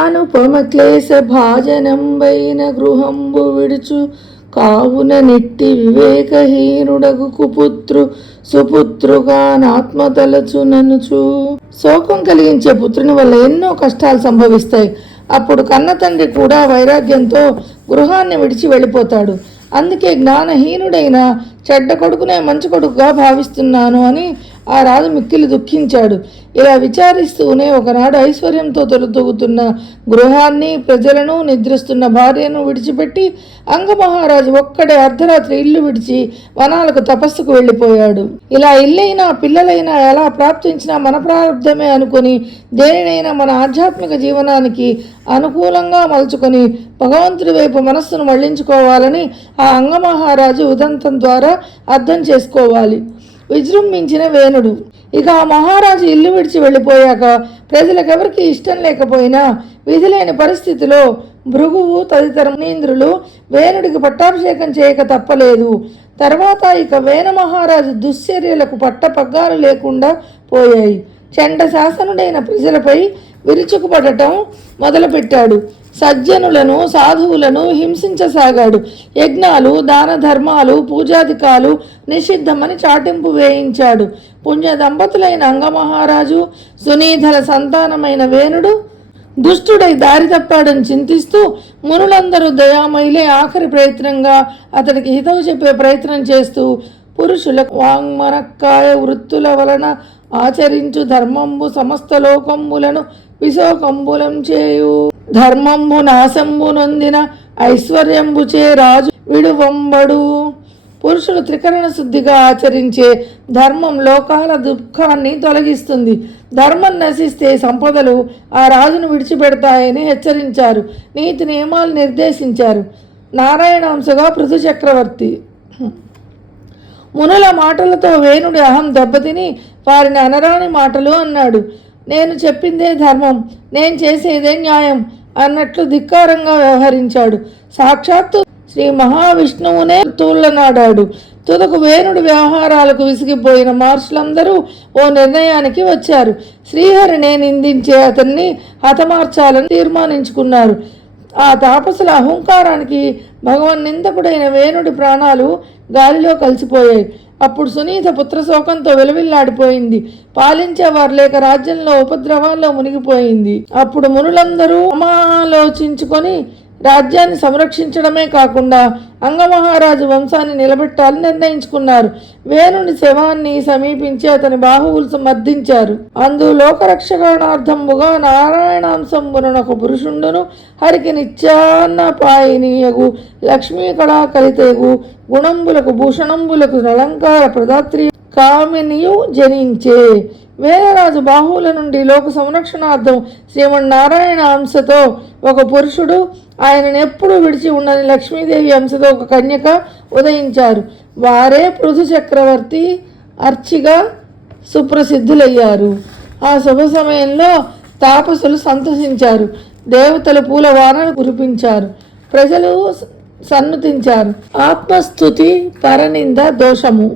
అనుపమ క్లేశ భాజనంబైన గృహంబు విడుచు కావున నిట్టి వివేకహీనుడగు కుపుత్రు సుపుత్రుగానాత్మతలచుననుచు. శోకం కలిగించే పుత్రుని వల్ల ఎన్నో కష్టాలు సంభవిస్తాయి. అప్పుడు కన్న తండ్రి కూడా వైరాగ్యంతో గృహాన్ని విడిచి వెళ్ళిపోతాడు. అందుకే జ్ఞానహీనుడైన చెడ్డ కొడుకునే మంచి కొడుకుగా భావిస్తున్నాను అని ఆ రాజు మిక్కిలి దుఃఖించాడు. ఇలా విచారిస్తూనే ఒకనాడు ఐశ్వర్యంతో తొలతూగుతున్న గృహాన్ని, ప్రజలను, నిద్రిస్తున్న భార్యను విడిచిపెట్టి అంగమహారాజు ఒక్కడే అర్ధరాత్రి ఇల్లు విడిచి వనాలకు తపస్సుకు వెళ్ళిపోయాడు. ఇలా ఇల్లైనా పిల్లలైనా ఎలా ప్రాప్తించినా మన ప్రారంధమే అనుకుని దేనినైనా మన ఆధ్యాత్మిక జీవనానికి అనుకూలంగా మలుచుకొని భగవంతుడి వైపు మనస్సును మళ్లించుకోవాలని ఆ అంగమహారాజు ఉదంతం ద్వారా అర్థం చేసుకోవాలి. విజృంభించిన వేణుడు. ఇక ఆ మహారాజు ఇల్లు విడిచి వెళ్ళిపోయాక ప్రజలకెవరికి ఇష్టం లేకపోయినా విధిలేని పరిస్థితిలో భృగువు తదితర మునీంద్రులు వేణుడికి పట్టాభిషేకం చేయక తప్పలేదు. తర్వాత ఇక వేణ మహారాజు దుశ్చర్యలకు పట్టపగ్గాలు లేకుండా పోయాయి. చండ శాసనుడైన ప్రజలపై విరుచుకుపడటం మొదలుపెట్టాడు. సజ్జనులను, సాధువులను హింసించసాగాడు. యజ్ఞాలు, దాన ధర్మాలు, పూజాధికాలు నిషిద్ధమని చాటింపు వేయించాడు. పుణ్య దంపతులైన అంగమహారాజు, సునీధల సంతానమైన వేణుడు దుష్టుడై దారి తప్పాడని చింతిస్తూ మునులందరూ దయామయులే ఆఖరి ప్రయత్నంగా అతడికి హితవు చెప్పే ప్రయత్నం చేస్తూ పురుషుల వాంగ్మనక్కాయ వృత్తుల వలన ఆచరించు ధర్మంబు సమస్త లోకంబులను విశోకంబులం చేయు. ధర్మంబు నాశంబు నొందిన ఐశ్వర్యంబుచే రాజు విడువంబడు. పురుషులు త్రికరణ శుద్ధిగా ఆచరించే ధర్మం లోకాల దుఃఖాన్ని తొలగిస్తుంది. ధర్మం నశిస్తే సంపదలు ఆ రాజును విడిచిపెడతాయని హెచ్చరించారు. నీతి నియమాలు నిర్దేశించారు. నారాయణాంశగా పృథు చక్రవర్తి. మునుల మాటలతో వేణుడి అహం దెబ్బతిని వారిని అనరాని మాటలు అన్నాడు. నేను చెప్పిందే ధర్మం, నేను చేసేదే న్యాయం అన్నట్లు ధిక్కారంగా వ్యవహరించాడు. సాక్షాత్తు శ్రీ మహావిష్ణువునే తూళ్ళనాడాడు. తుదకు వేణుడి వ్యవహారాలకు విసిగిపోయిన మహర్షులందరూ ఓ నిర్ణయానికి వచ్చారు. శ్రీహరినే నిందించే అతన్ని హతమార్చాలని తీర్మానించుకున్నారు. ఆ తాపసుల అహంకారానికి భగవన్ నిందకుడైన వేణుడి ప్రాణాలు గాలిలో కలిసిపోయాయి. అప్పుడు సునీత పుత్రశోకంతో వెలువిల్లాడిపోయింది. పాలించేవారు లేక రాజ్యంలో ఉపద్రవాల్లో మునిగిపోయింది. అప్పుడు మునులందరూ సమాలోచించుకొని రాజ్యాన్ని సంరక్షించడమే కాకుండా అంగమహారాజు వంశాన్ని నిలబెట్టాలని నిర్ణయించుకున్నారు. వేణుని శవాన్ని సమీపించి అతని బాహువులు మర్దించారు. అందు లోకరక్షణార్థంబుగా నారాయణాంశంబునొక పురుషుండును హరికి నిత్యాన్నపాయినీయగు లక్ష్మీ కళాకలితేగు గుణంబులకు భూషణంబులకు అలంకార ప్రదాత్రి కామినియు జనించే. వేదరాజు బాహువుల నుండి లోక సంరక్షణార్థం శ్రీమన్నారాయణ అంశతో ఒక పురుషుడు, ఆయనను ఎప్పుడూ విడిచి ఉండని లక్ష్మీదేవి అంశతో ఒక కన్యక ఉదయించారు. వారే పృథు చక్రవర్తి అర్చిగా సుప్రసిద్ధులయ్యారు. ఆ శుభ సమయంలో తాపసులు సంతోషించారు. దేవతలు పూల వానను కురిపించారు. ప్రజలు సన్నుతించారు. ఆత్మస్థుతి పరనింద దోషము.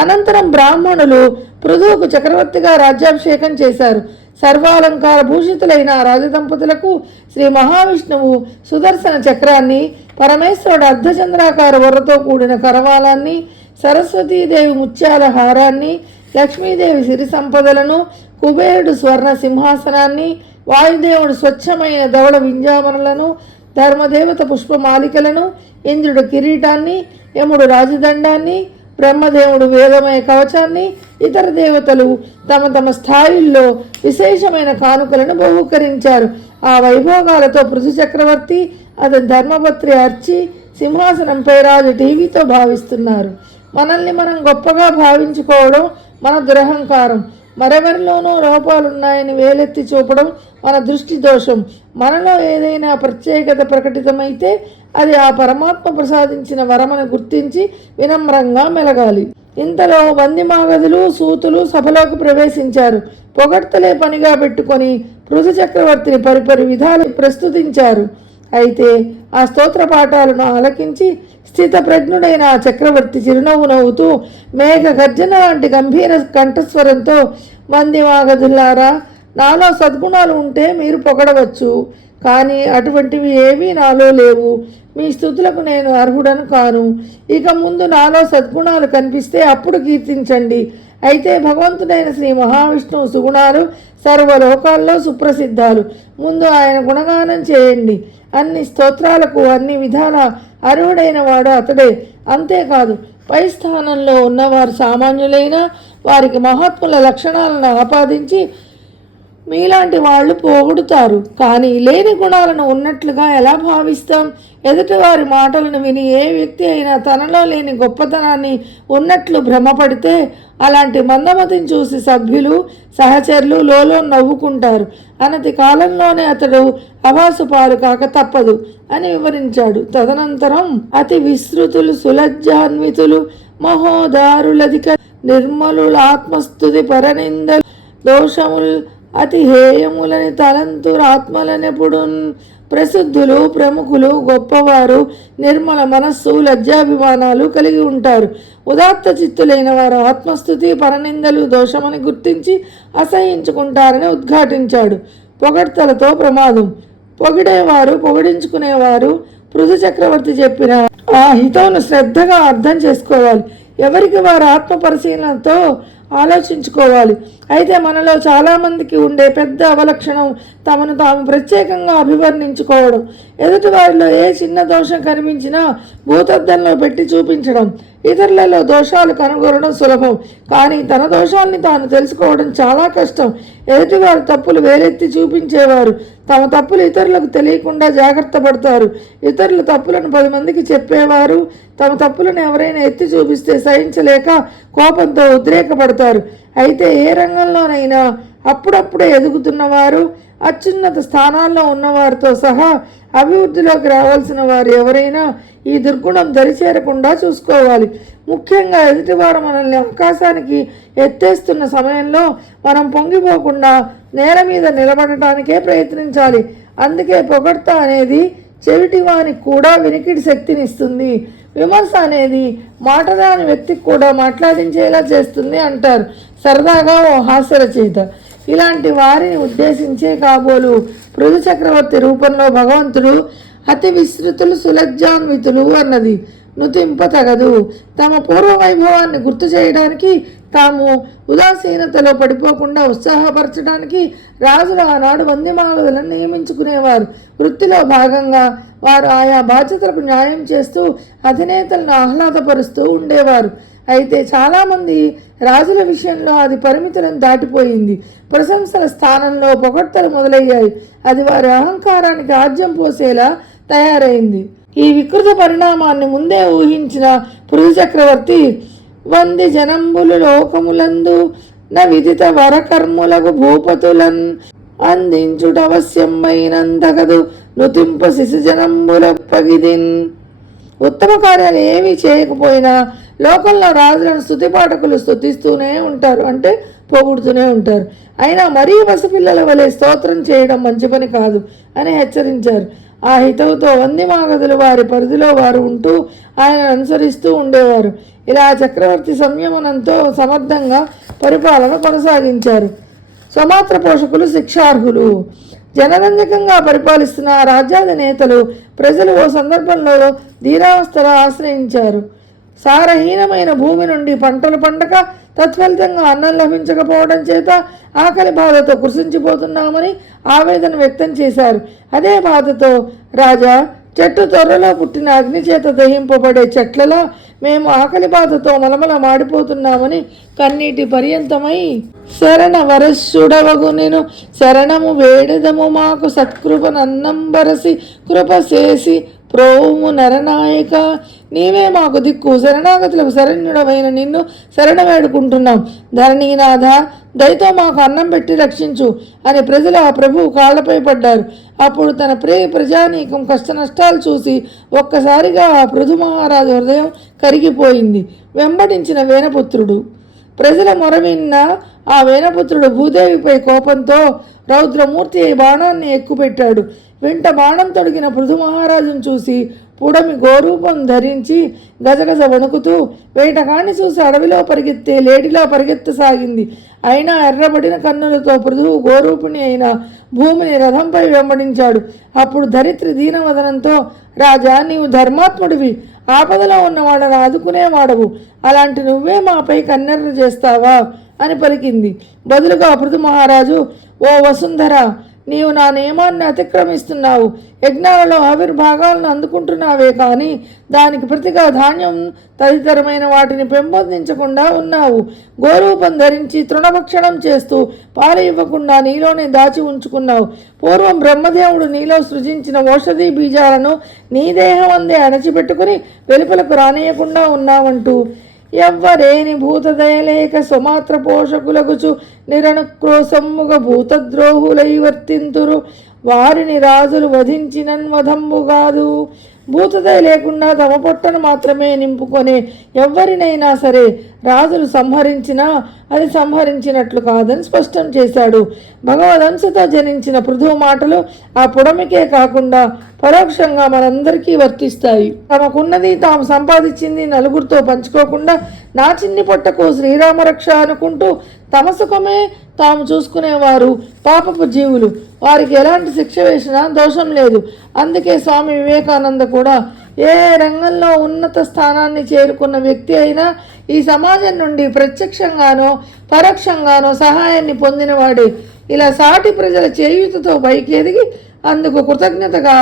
అనంతరం బ్రాహ్మణులు పృథువుకు చక్రవర్తిగా రాజ్యాభిషేకం చేశారు. సర్వాలంకార భూషితులైన రాజదంపతులకు శ్రీ మహావిష్ణువు సుదర్శన చక్రాన్ని, పరమేశ్వరుడు అర్ధచంద్రాకార వరతో కూడిన కరవాలాన్ని, సరస్వతీదేవి ముత్యాల హారాన్ని, లక్ష్మీదేవి సిరి సంపదలను, కుబేరుడు స్వర్ణ సింహాసనాన్ని, వాయుదేవుడు స్వచ్ఛమైన ధవళ వింజామరలను, ధర్మదేవత పుష్పమాలికలను, ఇంద్రుడు కిరీటాన్ని, యముడు రాజదండాన్ని, బ్రహ్మదేవుడు వేదమయ కవచాన్ని, ఇతర దేవతలు తమ తమ స్థాయిల్లో విశేషమైన కానుకలను బహూకరించారు. ఆ వైభోగాలతో పృథు చక్రవర్తి అతని ధర్మపత్రి అర్చి సింహాసనంపై రాజు టీవీతో భావిస్తున్నారు. మనల్ని మనం గొప్పగా భావించుకోవడం మన దురహంకారం. మరెవరిలోనూ లోపాలున్నాయని వేలెత్తి చూపడం మన దృష్టి దోషం. మనలో ఏదైనా ప్రత్యేకత ప్రకటితమైతే అది ఆ పరమాత్మ ప్రసాదించిన వరమని గుర్తించి వినమ్రంగా మెలగాలి. ఇంతలో వందిమాగధులు, సూతులు సభలోకి ప్రవేశించారు. పొగడ్తలే పనిగా పెట్టుకొని పృథు చక్రవర్తిని పరిపరి విధాలు ప్రస్తుతించారు. అయితే ఆ స్తోత్ర పాఠాలను ఆలకించి స్థితప్రజ్ఞుడైన ఆ చక్రవర్తి చిరునవ్వు నవ్వుతూ మేఘ గర్జన లాంటి గంభీర కంఠస్వరంతో, వందిమాగధులారా, నాలో సద్గుణాలు ఉంటే మీరు పొగడవచ్చు, కానీ అటువంటివి ఏవీ నాలో లేవు. మీ స్థుతులకు నేను అర్హుడను కాను. ఇక ముందు నాలో సద్గుణాలు కనిపిస్తే అప్పుడు కీర్తించండి. అయితే భగవంతుడైన శ్రీ మహావిష్ణువు సుగుణాలు సర్వలోకాల్లో సుప్రసిద్ధాలు. ముందు ఆయన గుణగానం చేయండి. అన్ని స్తోత్రాలకు అన్ని విధాల అర్హుడైన వాడు అతడే. అంతేకాదు, పై స్థానంలో ఉన్నవారు సామాన్యులైన వారికి మహాత్ముల లక్షణాలను ఆపాదించి మీలాంటి వాళ్ళు పోగొడుతారు. కానీ లేని గుణాలను ఉన్నట్లుగా ఎలా భావిస్తాం? ఎదుటివారి మాటలను విని ఏ వ్యక్తి అయినా తనలో లేని గొప్పతనాన్ని ఉన్నట్లు భ్రమపడితే అలాంటి మందమతిని చూసి సభ్యులు సహచరులు లోలో నవ్వుకుంటారు. అనతి కాలంలోనే అతడు అభాసుపాలు కాక తప్పదు అని వివరించాడు. తదనంతరం అతి విస్తృతులు సులజ్జాన్వితులు మహోదారులధిక నిర్మలుల ఆత్మస్తుతి పరనిందలు దోషములు అతి హేయములని తలంతురాత్మలనెప్పుడున్ ప్రసిద్ధులు ప్రముఖులు గొప్పవారు నిర్మల మనస్సు లజ్జాభిమానాలు కలిగి ఉంటారు. ఉదాత్త చిత్తులైన వారు ఆత్మస్థుతి పరనిందలు దోషమని గుర్తించి అసహించుకుంటారని ఉద్ఘాటించాడు. పొగడ్తలతో ప్రమాదం. పొగిడేవారు పొగిడించుకునేవారు పృథు చక్రవర్తి చెప్పిన ఆ హితవును శ్రద్ధగా అర్థం చేసుకోవాలి. ఎవరికి వారు ఆత్మ పరిశీలనతో ఆలోచించుకోవాలి. అయితే మనలో చాలామందికి ఉండే పెద్ద అవలక్షణం తమను తాము ప్రత్యేకంగా అభివర్ణించుకోవడం. ఎదుటి వారిలో ఏ చిన్న దోషం కనిపించినా భూతద్దంలో పెట్టి చూపించడం. ఇతరులలో దోషాలు కనుగొనడం సులభం, కానీ తన దోషాల్ని తాను తెలుసుకోవడం చాలా కష్టం. ఎదుటివారి తప్పులు వేలెత్తి చూపించేవారు తమ తప్పులు ఇతరులకు తెలియకుండా జాగ్రత్త పడతారు. ఇతరుల తప్పులను 10 మందికి చెప్పేవారు తమ తప్పులను ఎవరైనా ఎత్తి చూపిస్తే సహించలేక కోపంతో ఉద్రేకపడతారు. అయితే ఏ రంగంలోనైనా అప్పుడప్పుడే ఎదుగుతున్నవారు అత్యున్నత స్థానాల్లో ఉన్నవారితో సహా అభివృద్ధిలోకి రావాల్సిన వారు ఎవరైనా ఈ దుర్గుణం దరిచేరకుండా చూసుకోవాలి. ముఖ్యంగా ఎదుటివారు మనల్ని ఆకాశానికి ఎత్తేస్తున్న సమయంలో మనం పొంగిపోకుండా నేల మీద నిలబడటానికే ప్రయత్నించాలి. అందుకే పొగడ్త అనేది చెవిటివానికి కూడా వినికిడి శక్తినిస్తుంది. విమర్శ అనేది మాటరాని వ్యక్తికి కూడా మాట్లాడించేలా చేస్తుంది అంటారు సరదాగా ఓ హాస్య రచయిత. ఇలాంటి వారిని ఉద్దేశించే కాబోలు పృథు చక్రవర్తి రూపంలో భగవంతుడు అతి విస్తృతులు సులజ్జాన్వితులు అన్నది నుతింపతగదు. తమ పూర్వ వైభవాన్ని గుర్తు చేయడానికి తాము ఉదాసీనతలో పడిపోకుండా ఉత్సాహపరచడానికి రాజులు ఆనాడు వంద్యమాగదులను నియమించుకునేవారు. వృత్తిలో భాగంగా వారు ఆయా బాధ్యతలకు న్యాయం చేస్తూ అధినేతలను ఆహ్లాదపరుస్తూ ఉండేవారు. అయితే చాలామంది రాజుల విషయంలో అది పరిమితులను దాటిపోయింది. ప్రశంసల స్థానంలో పొగడ్తలు మొదలయ్యాయి. అది వారి అహంకారానికి ఆజ్యం పోసేలా తయారైంది. ఈ వికృత పరిణామాన్ని ముందే ఊహించిన పృథు చక్రవర్తి వంది జనంబులు లోకములందు న విదిత వరకర్ములకు భూపతులన్ అందించుటవశ్యమైనంతగదు నుతింప శిశు జనంబుల పగిదిన్. ఉత్తమ కార్యాలు ఏమీ చేయకపోయినా లోకంలో రాజులను స్తుతిపాఠకులు స్తుతిస్తూనే ఉంటారు, అంటే పొగుడుతూనే ఉంటారు. అయినా మరీ పసిపిల్లల వలె స్తోత్రం చేయడం మంచి పని కాదు అని హెచ్చరించారు. ఆ హితవుతో వందిమాగదులు వారి పరిధిలో వారు ఉంటూ ఆయన అనుసరిస్తూ ఉండేవారు. ఇలా చక్రవర్తి సంయమనంతో సమర్థంగా పరిపాలన కొనసాగించారు. స్వమాత్ర పోషకులు శిక్షార్హులు. జనరంజకంగా పరిపాలిస్తున్న రాజ్యాధినేతలు ప్రజలు ఓ సందర్భంలో దీనావస్థలో ఆశ్రయించారు. సారహీనమైన భూమి నుండి పంటలు పండక తత్ఫలితంగా అన్నం లభించకపోవడం చేత ఆకలి బాధతో కృషించిపోతున్నామని ఆవేదన వ్యక్తం చేశారు. అదే బాధతో రాజా, చెట్టు త్వరలో పుట్టిన అగ్ని చేత దహింపబడే చెట్లలో మేము ఆకలి బాధతో మలమల మాడిపోతున్నామని కన్నీటి పర్యంతమై శరణ వరస్సుడవగు నేను శరణము వేడెదము మాకు సత్కృప నన్నంబరసి కృప చేసి ప్రోము నరనాయక, నీవే మాకు దిక్కు, శరణాగతులకు శరణ్యుడమైన నిన్ను శరణ వేడుకుంటున్నాం. ధరణీనాథ, దయతో మాకు అన్నం పెట్టి రక్షించు అని ప్రజలు ఆ ప్రభువు కాళ్లపై పడ్డారు. అప్పుడు తన ప్రజానీకం కష్ట నష్టాలు చూసి ఒక్కసారిగా ఆ పృథు మహారాజు హృదయం కరిగిపోయింది. వెంబడించిన వేనపుత్రుడు ప్రజల మొరవిన్న ఆ వేనపుత్రుడు భూదేవిపై కోపంతో రౌద్రమూర్తి బాణాన్ని ఎక్కుపెట్టాడు. వెంట బాణం తొడిగిన పృథు మహారాజును చూసి పుడమి గోరూపం ధరించి గజగజ వణుకుతూ వేటగాన్ని చూసి అడవిలో పరిగెత్తే లేడిలా పరిగెత్తసాగింది. అయినా ఎర్రబడిన కన్నులతో పృథువు గోరూపిణి అయిన భూమిని రథంపై వెంబడించాడు. అప్పుడు ధరిత్రి దీనవదనంతో, రాజా, నీవు ధర్మాత్ముడివి, ఆపదలో ఉన్న వాళ్ళని ఆదుకునేవాడవు, అలాంటి నువ్వే మాపై కన్నెర్ర చేస్తావా అని పలికింది. బదులుగా పృథు మహారాజు, ఓ వసుంధర, నీవు నా నియమాన్ని అతిక్రమిస్తున్నావు. యజ్ఞాలలో ఆవిర్భాగాలను అందుకుంటున్నావే కానీ దానికి ప్రతిగా ధాన్యం తదితరమైన వాటిని పెంపొందించకుండా ఉన్నావు. గోరూపం ధరించి తృణభక్షణం చేస్తూ పాలు ఇవ్వకుండా నీలోనే దాచి ఉంచుకున్నావు. పూర్వం బ్రహ్మదేవుడు నీలో సృజించిన ఔషధీ బీజాలను నీ దేహం అందే అణచిపెట్టుకుని వెలుపలకు రానియకుండా ఉన్నావంటూ ఎవ్వరేని భూతదయలేక సుమాత్ర పోషకులగుచు నిరనుక్రోశమ్ముగ భూతద్రోహులై వర్తింతురు, వారిని రాజులు వధించినన్ వధంబుగాదు. భూతదయ లేకుండా తమ పొట్టను మాత్రమే నింపుకొనే ఎవ్వరినైనా సరే రాజులు సంహరించినా అది సంహరించినట్లు కాదని స్పష్టం చేశాడు. భగవదంశతో జనించిన పృథువు మాటలు ఆ పుడమికే కాకుండా పరోక్షంగా మనందరికీ వర్తిస్తాయి. తమకున్నది తాము సంపాదించింది నలుగురితో పంచుకోకుండా నా చిన్ని పొట్టకు శ్రీరామరక్ష అనుకుంటూ తమ సుఖమే తాము చూసుకునేవారు పాపపు జీవులు. వారికి ఎలాంటి శిక్ష వేసినా దోషం లేదు. అందుకే స్వామి వివేకానంద కూడా ఏ రంగంలో ఉన్నత స్థానాన్ని చేరుకున్న వ్యక్తి అయినా ఈ సమాజం నుండి ప్రత్యక్షంగానో పరోక్షంగానో సహాయాన్ని పొందినవాడే. ఇలా సాటి ప్రజల చేయూతతో పైకి ఎదిగి అందుకు కృతజ్ఞతగా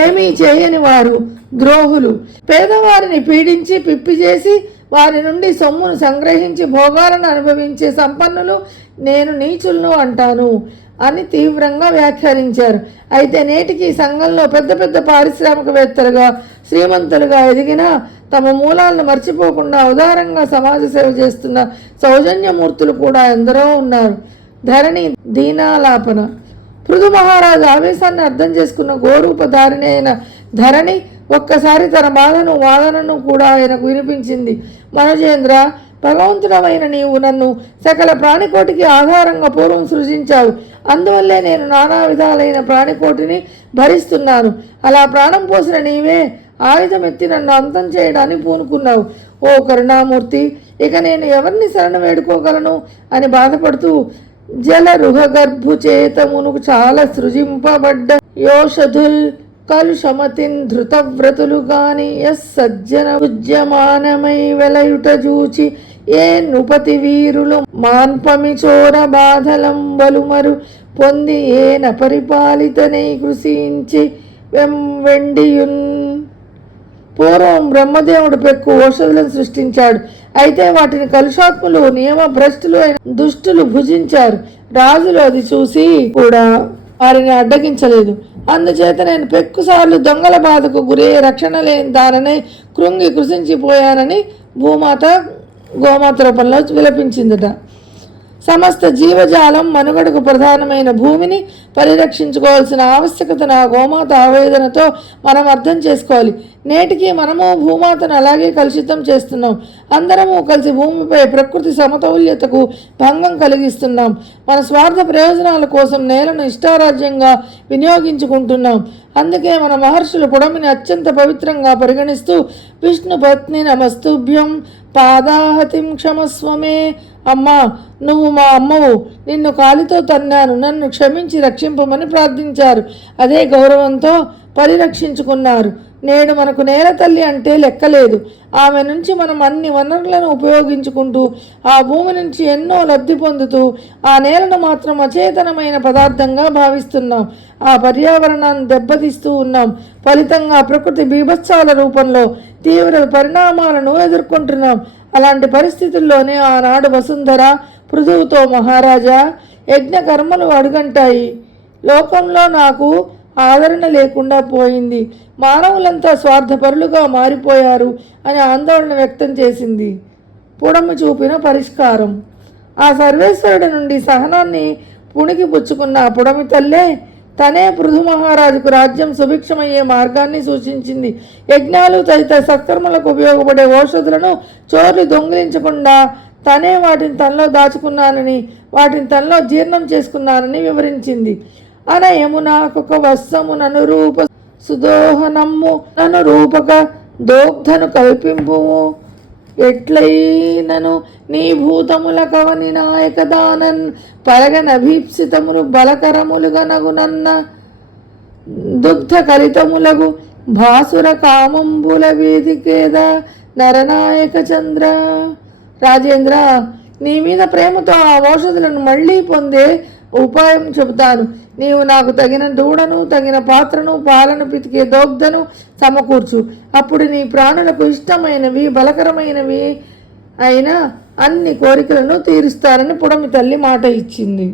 ఏమీ చేయని వారు ద్రోహులు. పేదవారిని పీడించి పిప్పి చేసి వారి నుండి సొమ్మును సంగ్రహించి భోగాలను అనుభవించే సంపన్నులు నేను నీచులను అంటాను అని తీవ్రంగా వ్యాఖ్యానించారు. అయితే నేటికి సంఘంలో పెద్ద పెద్ద పారిశ్రామికవేత్తలుగా శ్రీమంతులుగా ఎదిగిన తమ మూలాలను మర్చిపోకుండా ఉదారంగా సమాజ సేవ చేస్తున్న సౌజన్యమూర్తులు కూడా ఎందరో ఉన్నారు. ధరణి దీనాలాపన. పృథు మహారాజు ఆవేశాన్ని అర్థం చేసుకున్న గోరూపధారిణి అయిన ధరణి ఒక్కసారి తన బాధను వాదనను కూడా ఆయనకు వినిపించింది. మనజేంద్ర, భగవంతుడమైన నీవు నన్ను సకల ప్రాణికోటికి ఆధారంగా పూర్వం సృజించావు. అందువల్లే నేను నానా విధాలైన ప్రాణికోటిని భరిస్తున్నాను. అలా ప్రాణం పోసిన నీవే ఆయుధం ఎత్తి నన్ను అంతం చేయడానికి పూనుకున్నావు. ఓ కరుణామూర్తి, ఇక నేను ఎవరిని శరణ వేడుకోగలను అని బాధపడుతూ జల రుహగర్భు చేతమును చాలా సృజింపబడ్డ యోషధుల్ కలుషమతిన్ ధృతవ్రతులు గాని సజ్జన ఉద్యమానమై వెలయుట జూచి ఏ నృపతి వీరులు మాన్పమి చోర బాధలం వలుమరు పొంది ఏన పరిపాలితనై కృషించి వెండియున్. పూర్వం బ్రహ్మదేవుడు పెక్కు ఔషధులను సృష్టించాడు. అయితే వాటిని కలుషాత్ములు నియమ భ్రష్టులు అయిన దుష్టులు భుజించారు. రాజులు అది చూసి కూడా వారిని అడ్డగించలేదు. అందుచేత నేను పెక్కుసార్లు దొంగల బాధకు గురే రక్షణ లేని దాననే కృంగి కృషించిపోయానని భూమాత గోమాత రూపంలో విలపించిందట. సమస్త జీవజాలం మనుగడకు ప్రధానమైన భూమిని పరిరక్షించుకోవాల్సిన ఆవశ్యకతను ఆ గోమాత ఆవేదనతో మనం అర్థం చేసుకోవాలి. నేటికి మనము భూమాతను అలాగే కలుషితం చేస్తున్నాం. అందరము కలిసి భూమిపై ప్రకృతి సమతౌల్యతకు భంగం కలిగిస్తున్నాం. మన స్వార్థ ప్రయోజనాల కోసం నేలను ఇష్టారాజ్యంగా వినియోగించుకుంటున్నాం. అందుకే మన మహర్షులు పుడమిని అత్యంత పవిత్రంగా పరిగణిస్తూ విష్ణు పత్ని నమస్తుభ్యం పాదాహతిం క్షమస్వమే, అమ్మా నువ్వు మా అమ్మవు, నిన్ను కాలితో తన్నాను, నన్ను క్షమించి రక్షింపమని ప్రార్థించారు. అదే గౌరవంతో పరిరక్షించుకున్నారు. నేడు మనకు నేల తల్లి అంటే లెక్కలేదు. ఆమె నుంచి మనం అన్ని వనరులను ఉపయోగించుకుంటూ ఆ భూమి నుంచి ఎన్నో లబ్ధి పొందుతూ ఆ నేలను మాత్రం అచేతనమైన పదార్థంగా భావిస్తున్నాం. ఆ పర్యావరణాన్ని దెబ్బతీస్తూ ఉన్నాం. ఫలితంగా ప్రకృతి బీభత్సాల రూపంలో తీవ్ర పరిణామాలను ఎదుర్కొంటున్నాం. అలాంటి పరిస్థితుల్లోనే ఆనాడు వసుంధర పృథువుతో, మహారాజా, యజ్ఞ కర్మలు అడుగంటాయి. లోకంలో నాకు ఆదరణ లేకుండా పోయింది. మానవులంతా స్వార్థపరులుగా మారిపోయారు అని ఆందోళన వ్యక్తం చేసింది. పుడమి చూపిన పరిష్కారం. ఆ సర్వేశ్వరుడి నుండి సహనాన్ని పుణికి పుచ్చుకున్న ఆ పుడమి తల్లే తనే పృథు మహారాజుకు రాజ్యం సుభిక్షమయ్యే మార్గాన్ని సూచించింది. యజ్ఞాలు తదితర సత్కర్మలకు ఉపయోగపడే ఔషధులను చోర్లు దొంగిలించకుండా తనే వాటిని తనలో దాచుకున్నానని, వాటిని తనలో జీర్ణం చేసుకున్నానని వివరించింది. అనయమునాకొక వత్సముననురూప సుదోహనమ్ము నన్ను రూపక దోగ్ధను కల్పింపుము. ఎట్లయినను నీ భూతముల కవని నాయక దానన్ పరగనభీప్సితములు బలకరములుగా నగునన్న దుగ్ధ కలితములగు భాసుర కామంబుల వీధికేద నరనాయక చంద్ర. రాజేంద్ర, నీ మీద ప్రేమతో ఆ ఔషధులను మళ్ళీ పొందే ఉపాయం చెబుతాను. నీవు నాకు తగిన దూడను, తగిన పాత్రను, పాలను పితికే దోగ్ధను సమకూర్చు. అప్పుడు నీ ప్రాణులకు ఇష్టమైనవి, బలకరమైనవి అయిన అన్ని కోరికలను తీరుస్తారని పుడమి తల్లి మాట ఇచ్చింది.